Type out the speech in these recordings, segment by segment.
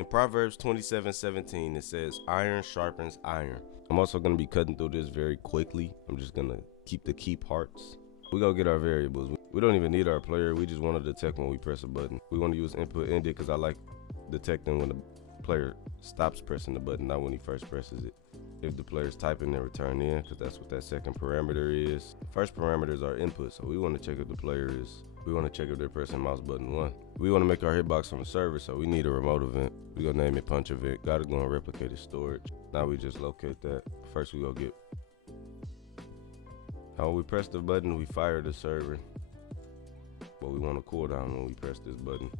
In Proverbs 27:17, it says, iron sharpens iron. I'm also going to be cutting through this very quickly. I'm just going to keep the key parts. We go get our variables. We don't even need our player. We just want to detect when we press a button. We want to use input ended because I like detecting when the player stops pressing the button, not when he first presses it. If the player's typing, then return in, because that's what that second parameter is. First parameter is our input, so we want to check if the player is, we want to check if they're pressing mouse button 1. We want to make our hitbox from the server, so we need a remote event. We're going to name it punch event. Got to go and replicate its storage. Now we just locate that. First we go get, now when we press the button, we fire the server, but we want a cooldown when we press this button.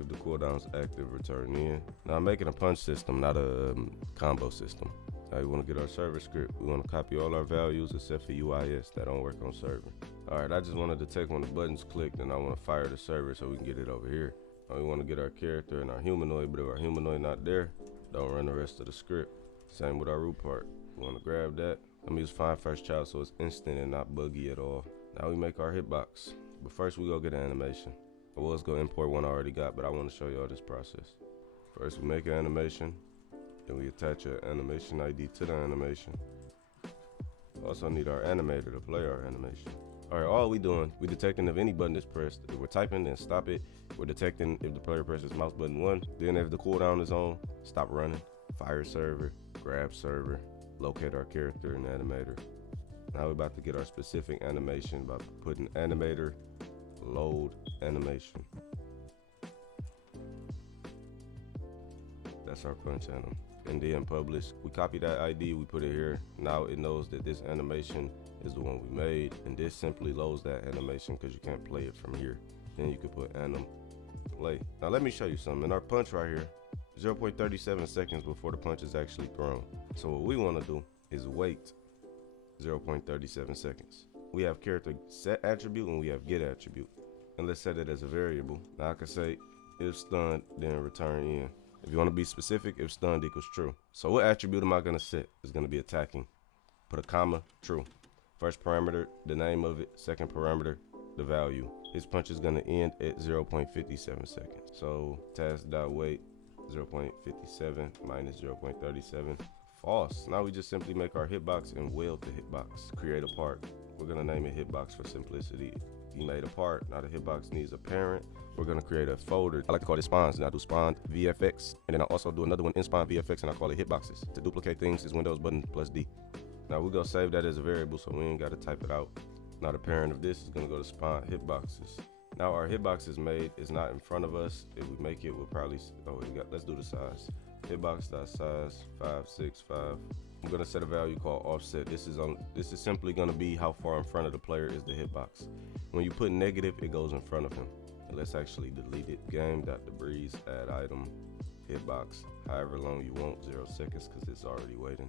If the cooldown's active, return in. Now I'm making a punch system, not a combo system. Now we want to get our server script. We want to copy all our values except for UIS. That don't work on server. Alright, I just want to detect when the button's clicked, and I want to fire the server so we can get it over here. Now we want to get our character and our humanoid, but if our humanoid not there, don't run the rest of the script. Same with our root part. We want to grab that. I'm gonna use find first child so it's instant and not buggy at all. Now we make our hitbox, but first we go get an animation. I was gonna import one I already got, but I want to show you all this process. First we make an animation. Then we attach an animation ID to the animation. We also need our animator to play our animation. Alright, all we doing, we detecting if any button is pressed. If we're typing, then stop it. We're detecting if the player presses mouse button 1. Then if the cooldown is on, stop running. Fire server, grab server, locate our character and animator. Now we're about to get our specific animation by putting animator, load animation. That's our punch anim. And then publish. We copy that ID, we put it here. Now it knows that this animation is the one we made, and this simply loads that animation because you can't play it from here. Then you can put anim play. Now let me show you something. In our punch right here, 0.37 seconds before the punch is actually thrown. So what we want to do is wait 0.37 seconds. We have character set attribute and we have get attribute. And let's set it as a variable. Now I can say if stunned, then return in. If you want to be specific, if stunned equals true. So what attribute am I going to set? It's going to be attacking. Put a comma, true. First parameter, the name of it. Second parameter, the value. His punch is going to end at 0.57 seconds. So task.wait 0.57 minus 0.37. False. Now we just simply make our hitbox and weld the hitbox. Create a part. We're going to name it hitbox for simplicity. You made a part. Now the hitbox needs a parent. We're going to create a folder. I like to call it spawns, and I do spawn VFX, and then I also do another one in spawn VFX, and I call it hitboxes. To duplicate things is Windows button plus D. Now we're going to save that as a variable so we ain't got to type it out. Now the parent of this is going to go to spawn hitboxes. Now our hitbox is made. It's not in front of us. If we make it, we'll probably, let's do the size. Hitbox.size 565. I'm going to set a value called offset. This is simply going to be how far in front of the player is the hitbox. When you put negative, it goes in front of him. And let's actually delete it. Game.debris, add item, hitbox, however long you want, 0 seconds, because it's already waiting.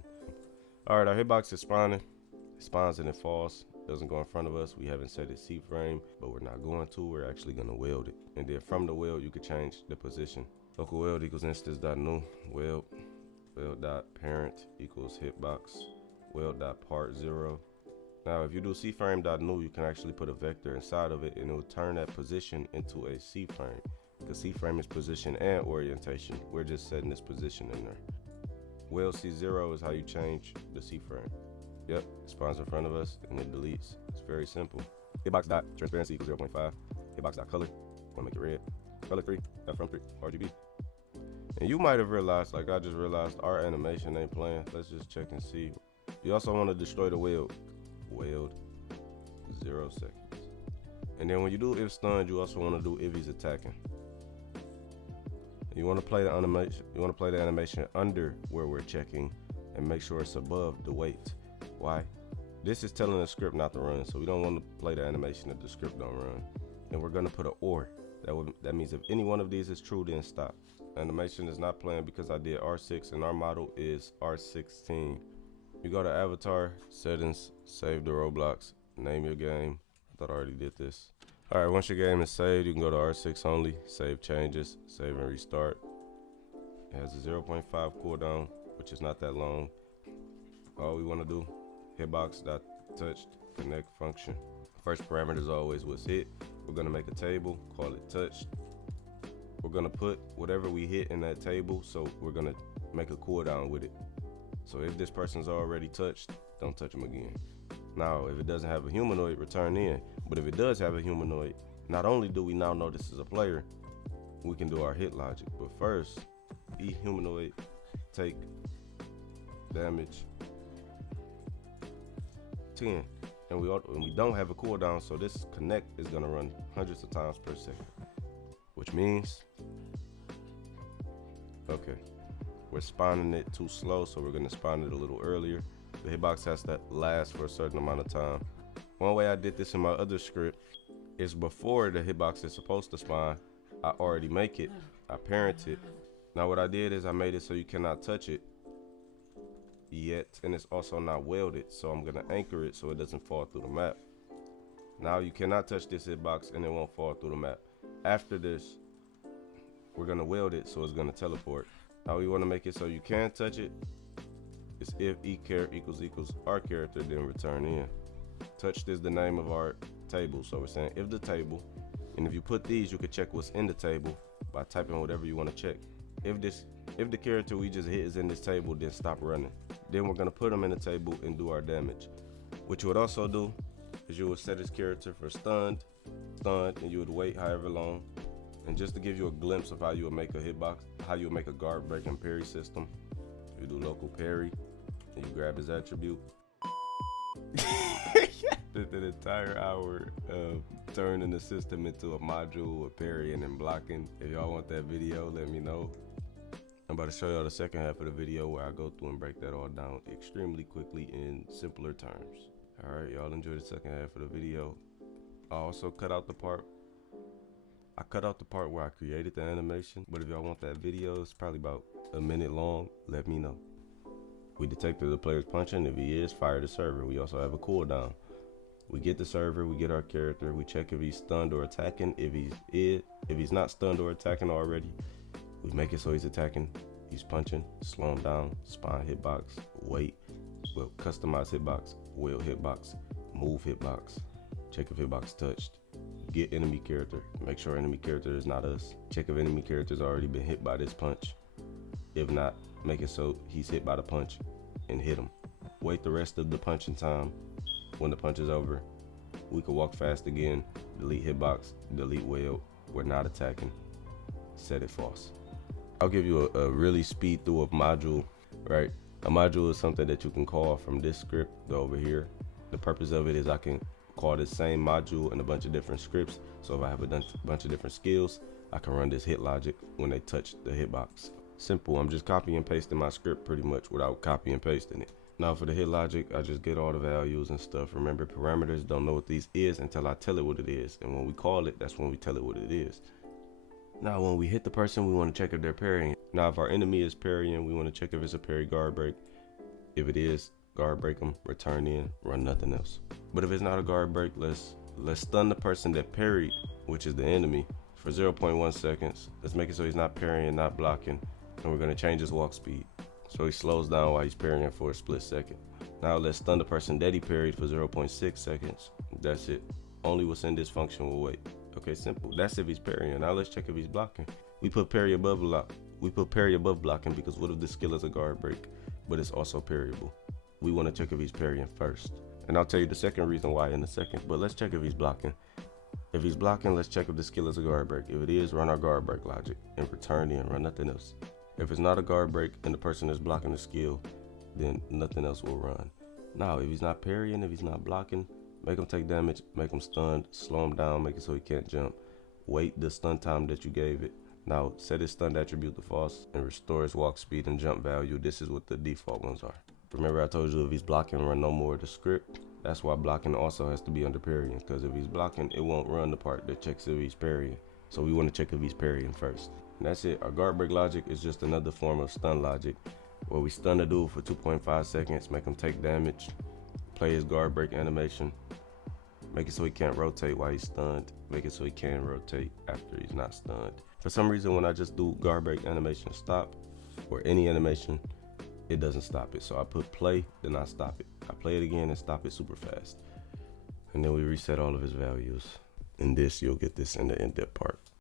Alright, our hitbox is spawning. It spawns and it falls. It doesn't go in front of us. We haven't set its C frame, but we're not going to. We're actually going to weld it. And then from the weld, you can change the position. Local weld equals instance.new, weld, weld.parent equals hitbox, weld.part 0. Now, if you do cframe.new, you can actually put a vector inside of it, and it will turn that position into a C-frame. Because C-frame is position and orientation. We're just setting this position in there. Weld C0 is how you change the C-frame. Yep, it spawns in front of us, and it deletes. It's very simple. Hitbox.transparency equals 0.5. Hitbox.color, want to make it red. Color 3, F from 3, RGB. And you might have realized, like I just realized, our animation ain't playing. Let's just check and see. You also want to destroy the weld. Weld 0 seconds. And then when you do if stunned, you also want to do if he's attacking. You want to play the animation. You want to play the animation under where we're checking, and make sure it's above the wait. Why? This is telling the script not to run, so we don't want to play the animation if the script don't run. And we're gonna put an or. That means if any one of these is true, then stop. Animation is not playing because I did R6 and our model is R16. You go to avatar, settings, save the Roblox, name your game. I thought I already did this. All right, once your game is saved, you can go to R6 only, save changes, save and restart. It has a 0.5 cooldown, which is not that long. All we want to do, hitbox.touched connect function. First parameter is always what's hit. We're going to make a table, call it touched. we're gonna put whatever we hit in that table, so we're gonna make a cooldown with it. So if this person's already touched, don't touch them again. Now, if it doesn't have a humanoid, return in. But if it does have a humanoid, not only do we now know this is a player, we can do our hit logic. But first, each humanoid take damage 10. And we don't have a cooldown, so this connect is gonna run hundreds of times per second. Which means, okay, we're spawning it too slow, so we're gonna spawn it a little earlier. The hitbox has to last for a certain amount of time. One way I did this in my other script is before the hitbox is supposed to spawn, I already make it, I parent it. Now what I did is I made it so you cannot touch it yet, and it's also not welded, so I'm gonna anchor it so it doesn't fall through the map. Now you cannot touch this hitbox and it won't fall through the map. After this, we're gonna weld it so it's gonna teleport. Now we wanna make it so you can touch it. It's if eChar equals our character, then return in. Touched is the name of our table, so we're saying if the table, and if you put these, you can check what's in the table by typing whatever you want to check. If the character we just hit is in this table, then stop running. Then we're gonna put them in the table and do our damage. What you would also do is you would set this character for stunned, and you would wait however long. And just to give you a glimpse of how you would make a hitbox, how you would make a guard break and parry system, you do local parry, and you grab his attribute. The entire hour of turning the system into a module with parrying and blocking. If y'all want that video, let me know. I'm about to show y'all the second half of the video where I go through and break that all down extremely quickly in simpler terms. All right, y'all enjoy the second half of the video. I also cut out the part where I created the animation, but if y'all want that video, it's probably about a minute long, let me know. We detected the player's punching. If he is, fire the server. We also have a cooldown. We get the server, we get our character, we check if he's stunned or attacking. If he's not stunned or attacking already, we make it so he's attacking, he's punching, slow him down, spawn hitbox, wait, well, customize hitbox, wheel hitbox, move hitbox, check if hitbox touched, get enemy character, make sure enemy character is not us, check if enemy character's already been hit by this punch. If not, make it so he's hit by the punch and hit him. Wait the rest of the punching time. When the punch is over, we can walk fast again, delete hitbox, delete wheel, we're not attacking, set it false. I'll give you a really speed through of module, right? A module is something that you can call from this script over here. The purpose of it is I can call this same module in a bunch of different scripts. So if I have a bunch of different skills, I can run this hit logic when they touch the hitbox. Simple, I'm just copy and pasting my script pretty much without copy and pasting it. Now for the hit logic, I just get all the values and stuff. Remember, parameters don't know what these is until I tell it what it is. And when we call it, that's when we tell it what it is. Now when we hit the person, we want to check if they're parrying. Now if our enemy is parrying, we want to check if it's a parry guard break. If it is, guard break them, return in, run nothing else. But if it's not a guard break, let's stun the person that parried, which is the enemy, for 0.1 seconds. Let's make it so he's not parrying, not blocking. And we're going to change his walk speed, so he slows down while he's parrying for a split second. Now let's stun the person that he parried for 0.6 seconds. That's it. Only what's in this function will wait. Okay, simple. That's if he's parrying. Now let's check if he's blocking. We put parry above block. We put parry above blocking because what if the skill is a guard break, but it's also parryable? We want to check if he's parrying first. And I'll tell you the second reason why in a second, but let's check if he's blocking. If he's blocking, let's check if the skill is a guard break. If it is, run our guard break logic and return in, run nothing else. If it's not a guard break and the person is blocking the skill, then nothing else will run. Now, if he's not parrying, if he's not blocking, make him take damage, make him stunned, slow him down, make it so he can't jump. Wait the stun time that you gave it. Now, set his stunned attribute to false and restore his walk speed and jump value. This is what the default ones are. Remember I told you if he's blocking, run no more of the script. That's why blocking also has to be under parrying, because if he's blocking, it won't run the part that checks if he's parrying. So we want to check if he's parrying first. And that's it. Our guard break logic is just another form of stun logic, where we stun the dude for 2.5 seconds, make him take damage, play his guard break animation, make it so he can't rotate while he's stunned, make it so he can rotate after he's not stunned. For some reason, when I just do guard break animation stop, or any animation, it doesn't stop it. So I put play, then I stop it. I play it again and stop it super fast. And then we reset all of his values. In this, you'll get this in the in-depth part.